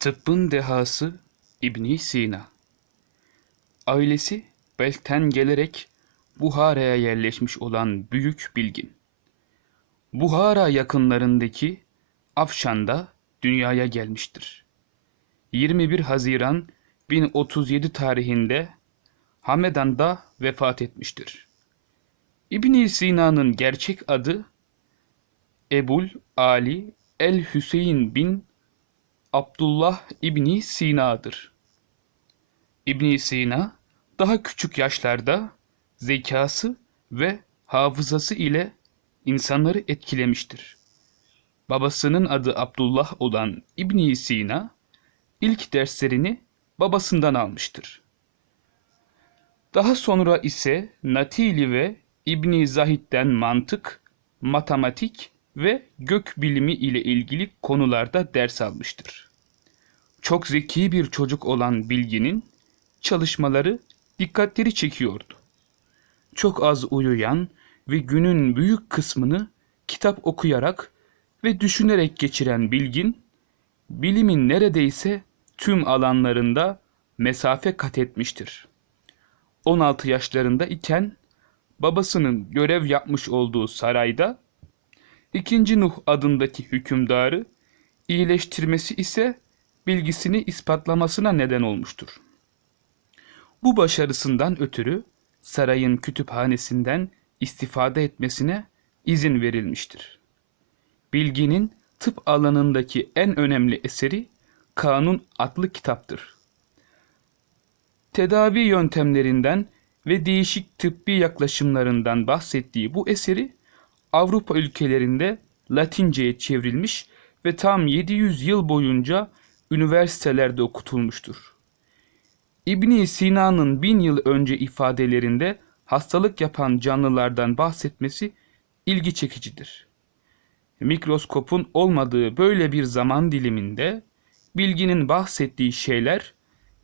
Tıbbın dehası İbn Sina. Ailesi Belk'ten gelerek Buhara'ya yerleşmiş olan büyük bilgin. Buhara yakınlarındaki Afşan'da dünyaya gelmiştir. 21 Haziran 1037 tarihinde Hamedan'da vefat etmiştir. İbn Sina'nın gerçek adı Ebul Ali el Hüseyin bin Abdullah İbni Sina'dır. İbni Sina daha küçük yaşlarda zekası ve hafızası ile insanları etkilemiştir. Babasının adı Abdullah olan İbni Sina ilk derslerini babasından almıştır. Daha sonra ise Natili ve İbni Zahid'den mantık, matematik ve gök bilimi ile ilgili konularda ders almıştır. Çok zeki bir çocuk olan Bilgin'in çalışmaları dikkatleri çekiyordu. Çok az uyuyan ve günün büyük kısmını kitap okuyarak ve düşünerek geçiren Bilgin, bilimin neredeyse tüm alanlarında mesafe kat etmiştir. 16 yaşlarında iken babasının görev yapmış olduğu sarayda İkinci Nuh adındaki hükümdarı iyileştirmesi ise bilgisini ispatlamasına neden olmuştur. Bu başarısından ötürü sarayın kütüphanesinden istifade etmesine izin verilmiştir. Bilginin tıp alanındaki en önemli eseri Kanun adlı kitaptır. Tedavi yöntemlerinden ve değişik tıbbi yaklaşımlarından bahsettiği bu eseri Avrupa ülkelerinde Latince'ye çevrilmiş ve tam 700 yıl boyunca üniversitelerde okutulmuştur. İbni Sina'nın bin yıl önce ifadelerinde hastalık yapan canlılardan bahsetmesi ilgi çekicidir. Mikroskopun olmadığı böyle bir zaman diliminde bilginin bahsettiği şeyler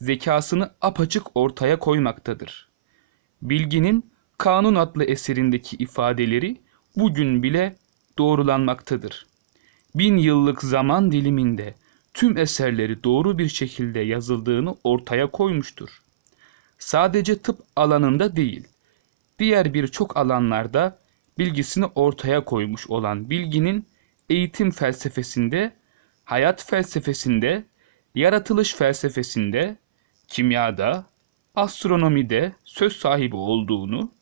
zekasını apaçık ortaya koymaktadır. Bilginin Kanun adlı eserindeki ifadeleri bugün bile doğrulanmaktadır. Bin yıllık zaman diliminde tüm eserleri doğru bir şekilde yazıldığını ortaya koymuştur. Sadece tıp alanında değil, diğer birçok alanlarda bilgisini ortaya koymuş olan bilginin eğitim felsefesinde, hayat felsefesinde, yaratılış felsefesinde, kimyada, astronomide söz sahibi olduğunu,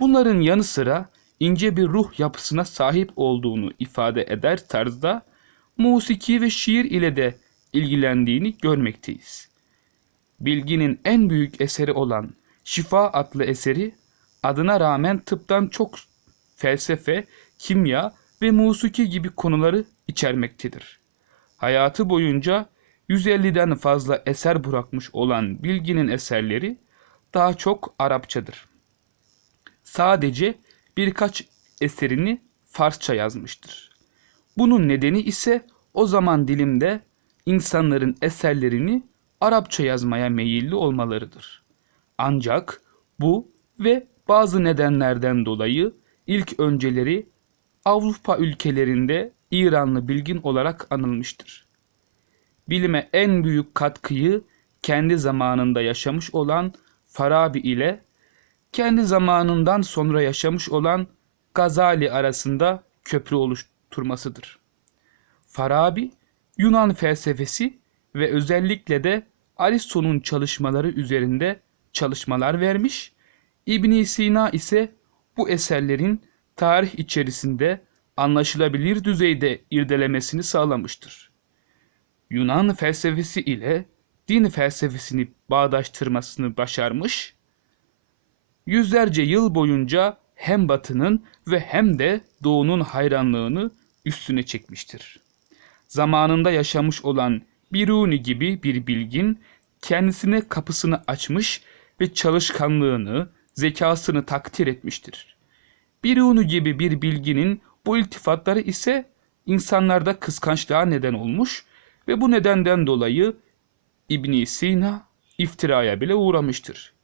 bunların yanı sıra ince bir ruh yapısına sahip olduğunu ifade eder tarzda musiki ve şiir ile de ilgilendiğini görmekteyiz. Bilginin en büyük eseri olan Şifa adlı eseri adına rağmen tıptan çok felsefe, kimya ve musiki gibi konuları içermektedir. Hayatı boyunca 150'den fazla eser bırakmış olan Bilgin'in eserleri daha çok Arapçadır. Sadece birkaç eserini Farsça yazmıştır. Bunun nedeni ise o zaman dilimde insanların eserlerini Arapça yazmaya meyilli olmalarıdır. Ancak bu ve bazı nedenlerden dolayı ilk önceleri Avrupa ülkelerinde İranlı bilgin olarak anılmıştır. Bilime en büyük katkıyı kendi zamanında yaşamış olan Farabi ile kendi zamanından sonra yaşamış olan Gazali arasında köprü oluşturmasıdır. Farabi, Yunan felsefesi ve özellikle de Aristo'nun çalışmaları üzerinde çalışmalar vermiş, İbn Sina ise bu eserlerin tarih içerisinde anlaşılabilir düzeyde irdelemesini sağlamıştır. Yunan felsefesi ile din felsefesini bağdaştırmasını başarmış yüzlerce yıl boyunca hem batının ve hem de doğunun hayranlığını üstüne çekmiştir. Zamanında yaşamış olan Biruni gibi bir bilgin kendisine kapısını açmış ve çalışkanlığını, zekasını takdir etmiştir. Biruni gibi bir bilginin bu iltifatları ise insanlarda kıskançlığa neden olmuş ve bu nedenden dolayı İbn Sina iftiraya bile uğramıştır.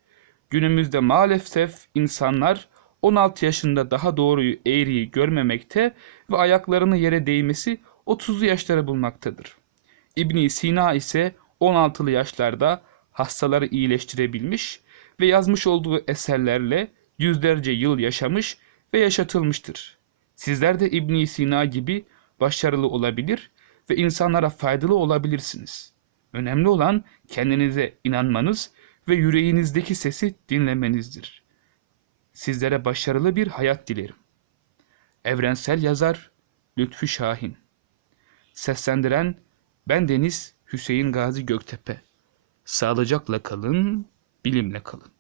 Günümüzde maalesef insanlar 16 yaşında daha doğruyu eğriyi görmemekte ve ayaklarını yere değmesi 30'lu yaşları bulmaktadır. İbn Sina ise 16'lı yaşlarda hastaları iyileştirebilmiş ve yazmış olduğu eserlerle yüzlerce yıl yaşamış ve yaşatılmıştır. Sizler de İbn Sina gibi başarılı olabilir ve insanlara faydalı olabilirsiniz. Önemli olan kendinize inanmanız ve yüreğinizdeki sesi dinlemenizdir. Sizlere başarılı bir hayat dilerim. Evrensel yazar Lütfü Şahin Seslendiren ben Deniz Hüseyin Gazi Göktepe Sağlıcakla kalın, bilimle kalın.